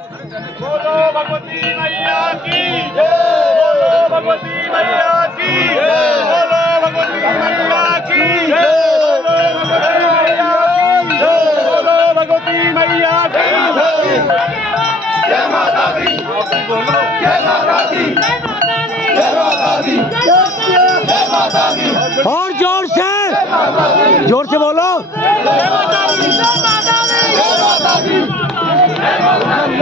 बोलो भगवती मैया की जय, बोलो भगवती मैया की जय, बोलो भगवती मैया की जय, बोलो भगवती मैया की जय, जय माता दी, बोलो जय माता दी, जय माता दी, जय माता दी, और जोर से बोलो। जय माता दी, जय माता दी, जय माता दी, जय माता दी।